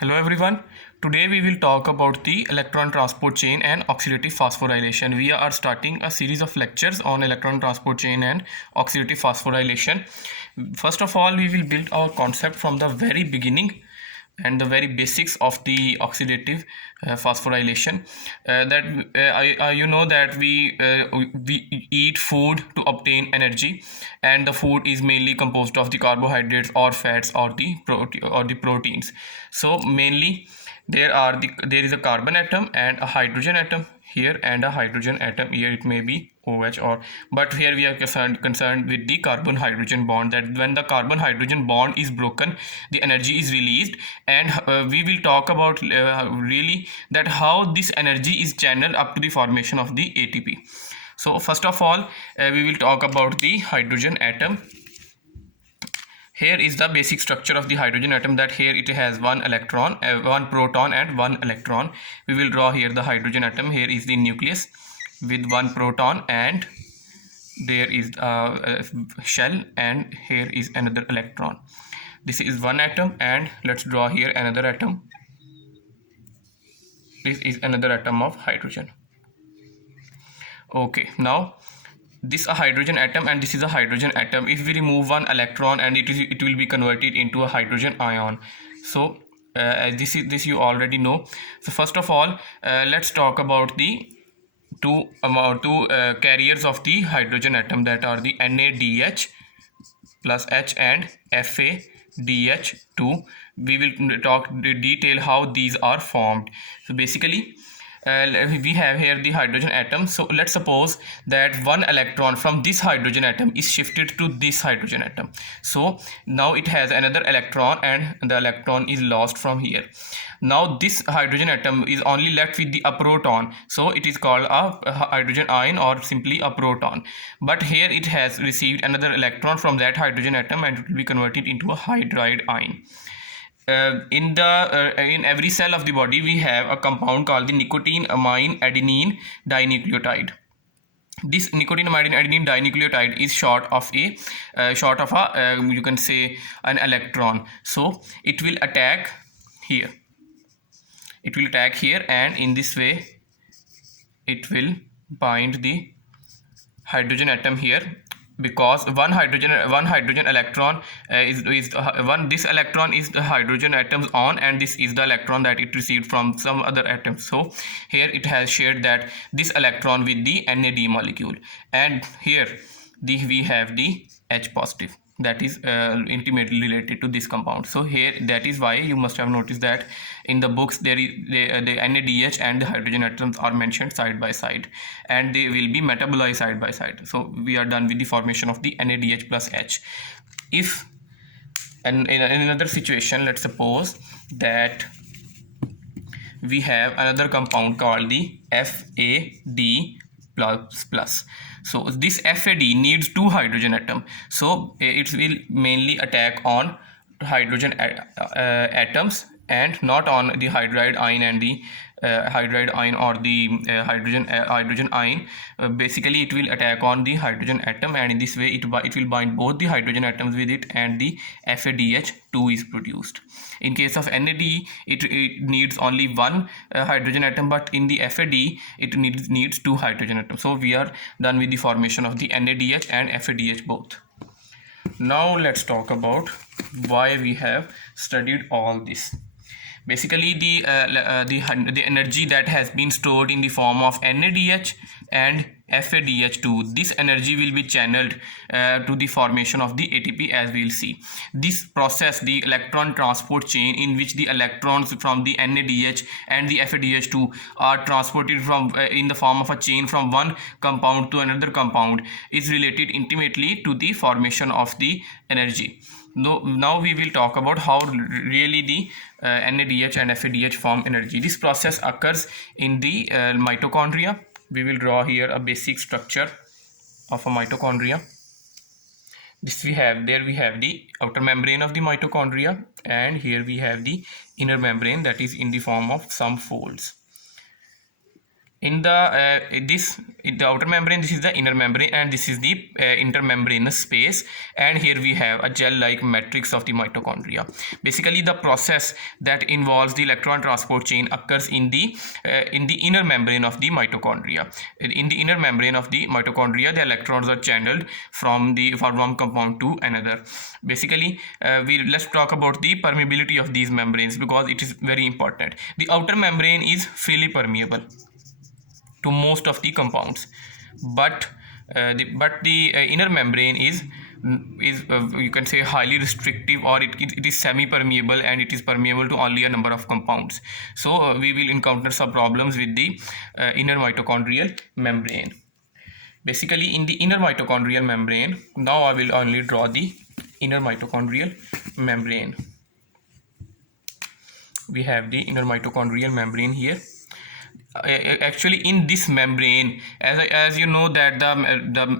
Hello everyone. Today we will talk about the electron transport chain and oxidative phosphorylation. We are starting a series of lectures on electron transport chain and oxidative phosphorylation. First of all, we will build our concept from the very beginning and the very basics of the oxidative phosphorylation. You know that we eat food to obtain energy, and the food is mainly composed of the carbohydrates or fats or the proteins. So mainly there is a carbon atom and a hydrogen atom here and a hydrogen atom here. It may be OH, or but here we are concerned with the carbon hydrogen bond, that when the carbon hydrogen bond is broken, the energy is released. And we will talk about really that how this energy is channeled up to the formation of the ATP. So first of all, we will talk about the hydrogen atom. Here is the basic structure of the hydrogen atom, that here it has one electron, one proton and one electron. We will draw here the hydrogen atom. Here is the nucleus with one proton, and there is a shell, and here is another electron. This is one atom, and let's draw here another atom. This is another atom of hydrogen. Okay, now this a hydrogen atom and this is a hydrogen atom. If we remove one electron, and it will be converted into a hydrogen ion. So this you already know. So first of all, let's talk about the two carriers of the hydrogen atom, that are the NADH plus H and FADH2. We will talk detail how these are formed. So basically, we have here the hydrogen atom. So let's suppose that one electron from this hydrogen atom is shifted to this hydrogen atom. So now it has another electron, and the electron is lost from here. Now this hydrogen atom is only left with the a proton, so it is called a hydrogen ion, or simply a proton. But here it has received another electron from that hydrogen atom, and it will be converted into a hydride ion. In every cell of the body, we have a compound called the nicotinamide adenine dinucleotide. This nicotinamide adenine dinucleotide is short of a you can say an electron. So it will attack here. It will attack here, and in this way it will bind the hydrogen atom here, because one hydrogen electron this electron is the hydrogen atom's on, and this is the electron that it received from some other atom. So here it has shared that this electron with the NAD molecule, and here we have the H positive, that is intimately related to this compound. So here, that is why you must have noticed that in the books there is the NADH and the hydrogen atoms are mentioned side by side, and they will be metabolized side by side. So we are done with the formation of the NADH plus H. If and in another situation, let's suppose that we have another compound called the FAD plus. So this FAD needs two hydrogen atom, so it will mainly attack on hydrogen atoms, and not on the hydride ion and the hydride ion, or the hydrogen ion. Basically it will attack on the hydrogen atom, and in this way it will bind both the hydrogen atoms with it, and the FADH2 is produced. In case of NAD, it needs only one hydrogen atom, but in the FAD it needs two hydrogen atoms. So we are done with the formation of the NADH and FADH both. Now let's talk about why we have studied all this. Basically, the energy that has been stored in the form of NADH and FADH2, this energy will be channeled to the formation of the ATP, as we will see. This process, the electron transport chain, in which the electrons from the NADH and the FADH2 are transported from in the form of a chain from one compound to another compound, is related intimately to the formation of the energy. Now we will talk about how really the NADH and FADH form energy. This process occurs in the mitochondria. We will draw here a basic structure of a mitochondria. There we have the outer membrane of the mitochondria, and here we have the inner membrane, that is in the form of some folds. in the in the outer membrane, this is the inner membrane, and this is the intermembranous space, and here we have a gel like matrix of the mitochondria. Basically the process that involves the electron transport chain occurs in the inner membrane of the mitochondria. In the inner membrane of the mitochondria, the electrons are channeled from one compound to another. Basically let's talk about the permeability of these membranes, because it is very important. The outer membrane is freely permeable to most of the compounds, but the inner membrane is you can say highly restrictive, or it is semi permeable, and it is permeable to only a number of compounds. So we will encounter some problems with the inner mitochondrial membrane. Basically in the inner mitochondrial membrane, now I will only draw the inner mitochondrial membrane. We have the inner mitochondrial membrane here. Actually in this membrane, as you know that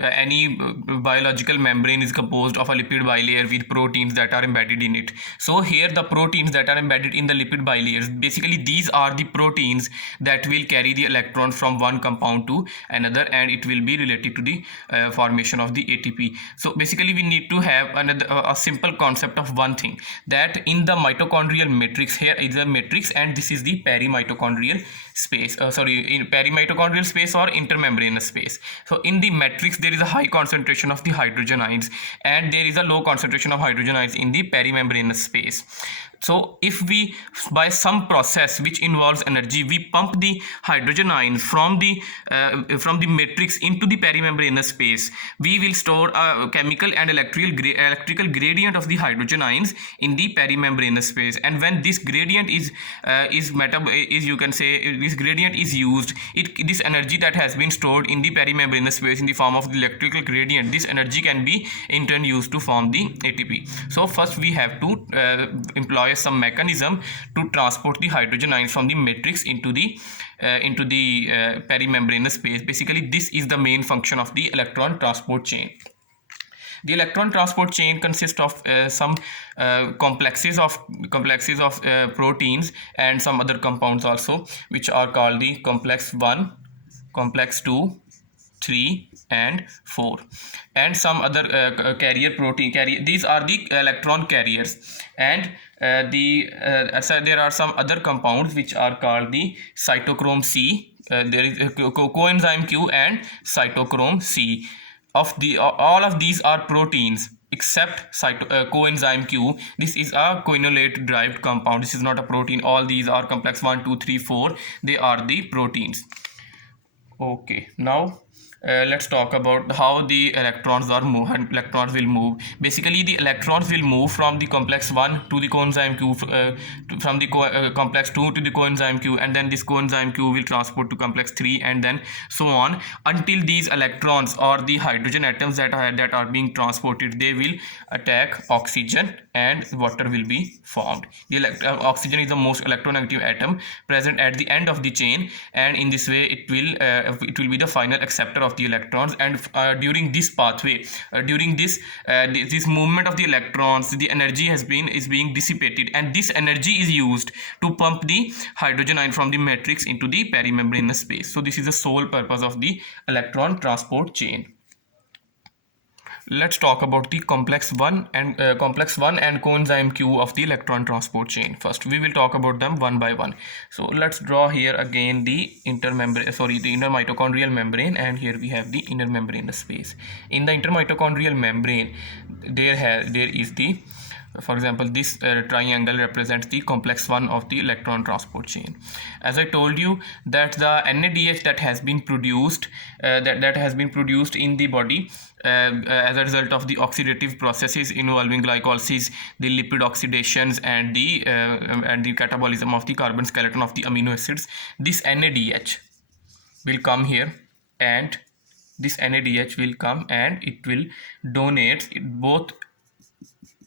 any biological membrane is composed of a lipid bilayer with proteins that are embedded in it. So here the proteins that are embedded in the lipid bilayers, basically these are the proteins that will carry the electron from one compound to another, and it will be related to the formation of the ATP. So basically we need to have a simple concept of one thing, that in the mitochondrial matrix, here is a matrix and this is the perimitochondrial space, in perimitochondrial space or intermembranous space. So in the matrix there is a high concentration of the hydrogen ions, and there is a low concentration of hydrogen ions in the perimembranous space. So if we, by some process which involves energy, we pump the hydrogen ions from the matrix into the perimembranous space, we will store a chemical and electrical gradient of the hydrogen ions in the perimembranous space. And when this gradient is you can say this gradient is used, this energy that has been stored in the perimembranous space in the form of the electrical gradient, this energy can be in turn used to form the ATP. So first we have to employ some mechanism to transport the hydrogen ions from the matrix into the perimembranous space. Basically this is the main function of the electron transport chain. The electron transport chain consists of some complexes of proteins and some other compounds also, which are called the complex 1, complex 2, 3 and 4, and some other carrier. These are the electron carriers, and so there are some other compounds which are called the cytochrome C. There is coenzyme Q and cytochrome C. All of these are proteins except coenzyme Q. This is a quinolate derived compound. This is not a protein. All these are complex 1, 2, 3, 4. They are the proteins. Okay, now let's talk about how the electrons will move. Basically the electrons will move from the complex 1 to the coenzyme Q, from the complex 2 to the coenzyme Q, and then this coenzyme Q will transport to complex 3, and then so on, until these electrons or the hydrogen atoms that are being transported, they will attack oxygen and water will be formed. Oxygen is the most electronegative atom present at the end of the chain, and in this way it will be the final acceptor of the electrons. And during this pathway, during this movement of the electrons, the energy is being dissipated, and this energy is used to pump the hydrogen ion from the matrix into the perimembranous space. So this is the sole purpose of the electron transport chain. Let's talk about the complex 1 and coenzyme Q of the electron transport chain. First we will talk about them one by one. So let's draw here again the inner mitochondrial membrane, and here we have the inner membranous space. In the intermitochondrial membrane, there is the, for example, this triangle represents the complex 1 of the electron transport chain. As I told you that the NADH that has been produced in the body as a result of the oxidative processes involving glycolysis, the lipid oxidations, and the catabolism of the carbon skeleton of the amino acids, this NADH will come here, and this NADH will come and it will donate both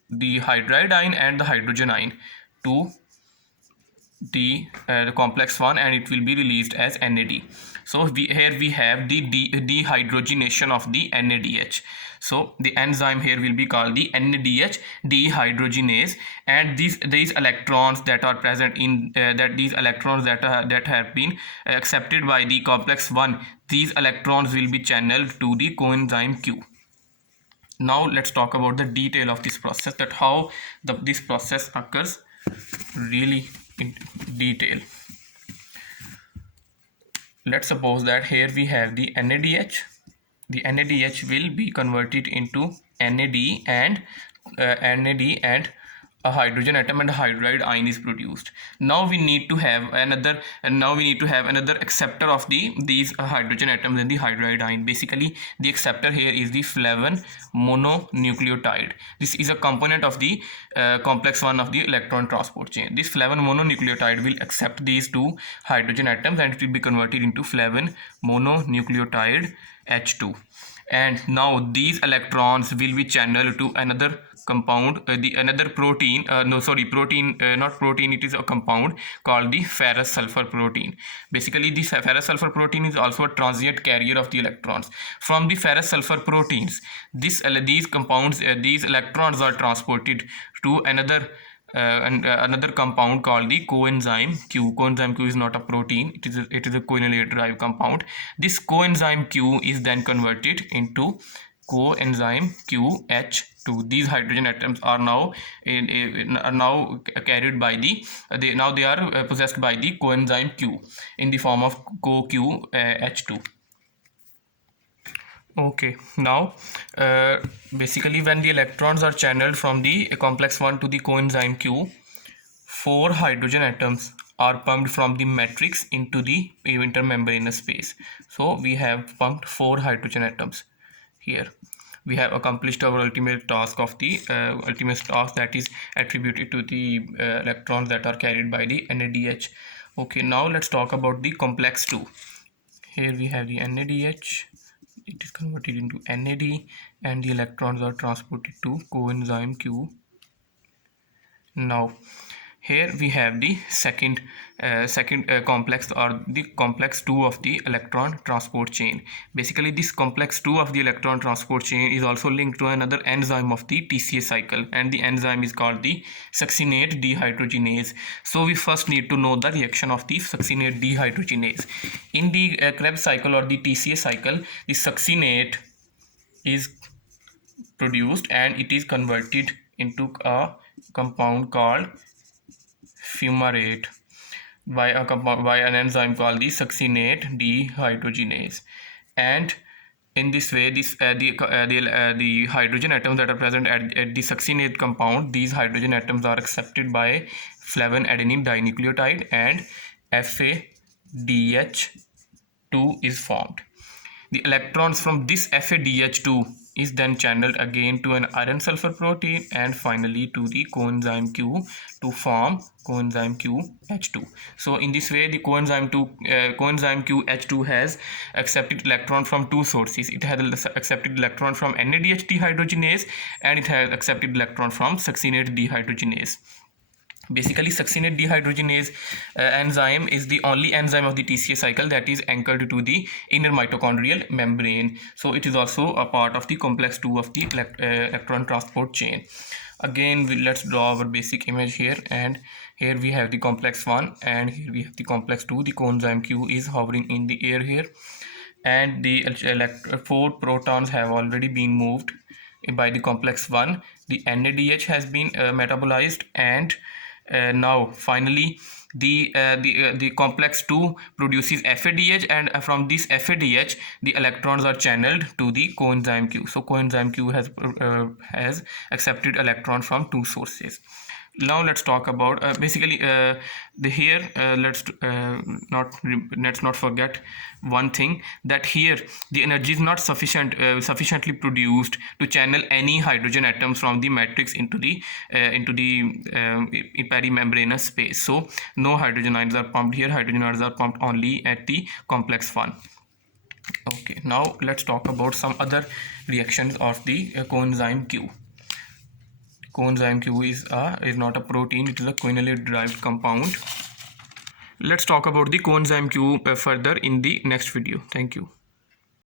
the hydride ion and the hydrogen ion to the complex 1 and it will be released as NAD. So here we have the dehydrogenation of the NADH. So the enzyme here will be called the NADH dehydrogenase, and these electrons that are present in these electrons that have been accepted by the complex 1, these electrons will be channeled to the coenzyme Q. Now let's talk about the detail of this process, that how this process occurs really in detail. Let's suppose that here we have the NADH. The NADH will be converted into NAD and a hydrogen atom and a hydride ion is produced. Now we need to have another acceptor of these hydrogen atoms in the hydride ion. Basically the acceptor here is the flavin mononucleotide. This is a component of the complex 1 of the electron transport chain. This flavin mononucleotide will accept these two hydrogen atoms and it will be converted into flavin mononucleotide H2. And now these electrons will be channeled to another compound, another protein, not protein, it is a compound called the ferrous sulfur protein. Basically this ferrous sulfur protein is also a transient carrier of the electrons. From the ferrous sulfur proteins, these electrons are transported to another compound called the coenzyme Q. Coenzyme Q is not a protein, it is a coenolate derived compound. This coenzyme Q is then converted into coenzyme QH2. These hydrogen atoms are now carried by they are possessed by the coenzyme Q in the form of CoQH2. Okay, now basically when the electrons are channeled from the complex 1 to the coenzyme Q, 4 hydrogen atoms are pumped from the matrix into the intermembranous space. So we have pumped 4 hydrogen atoms here. We have accomplished our ultimate task that is attributed to the electrons that are carried by the NADH. Okay, now let's talk about the complex 2. Here we have the NADH. It is converted into NAD and the electrons are transported to coenzyme Q. Now here we have the second complex, or the complex 2 of the electron transport chain. Basically this complex 2 of the electron transport chain is also linked to another enzyme of the TCA cycle, and the enzyme is called the succinate dehydrogenase. So we first need to know the reaction of the succinate dehydrogenase. In the Krebs cycle or the TCA cycle, the succinate is produced and it is converted into a compound called fumarate by an enzyme called the succinate dehydrogenase. And in this way, the hydrogen atoms that are present at the succinate compound, these hydrogen atoms are accepted by flavin adenine dinucleotide and FADH2 is formed. The electrons from this FADH2 is then channeled again to an iron sulfur protein and finally to the coenzyme Q to form coenzyme QH2. So in this way the coenzyme QH2 has accepted electron from two sources. It has accepted electron from NADH dehydrogenase and it has accepted electron from succinate dehydrogenase. Basically succinate dehydrogenase enzyme is the only enzyme of the TCA cycle that is anchored to the inner mitochondrial membrane. So it is also a part of the complex 2 of the electron transport chain. Again let's draw our basic image here, and here we have the complex 1 and here we have the complex 2. The coenzyme Q is hovering in the air here, and the 4 protons have already been moved by the complex 1. The NADH has been metabolized, and now finally the complex 2 produces FADH, and from this FADH the electrons are channeled to the coenzyme Q. So coenzyme Q has accepted electron from two sources. Now let's talk about let's not forget one thing, that here the energy is not sufficiently produced to channel any hydrogen atoms from the matrix into the perimembranous space. So no hydrogen ions are pumped here. Hydrogen ions are pumped only at the complex 1. Okay, now let's talk about some other reactions of the coenzyme Q. Coenzyme Q is not a protein, it is a coenolate derived compound. Let's talk about the coenzyme Q further in the next video. Thank you.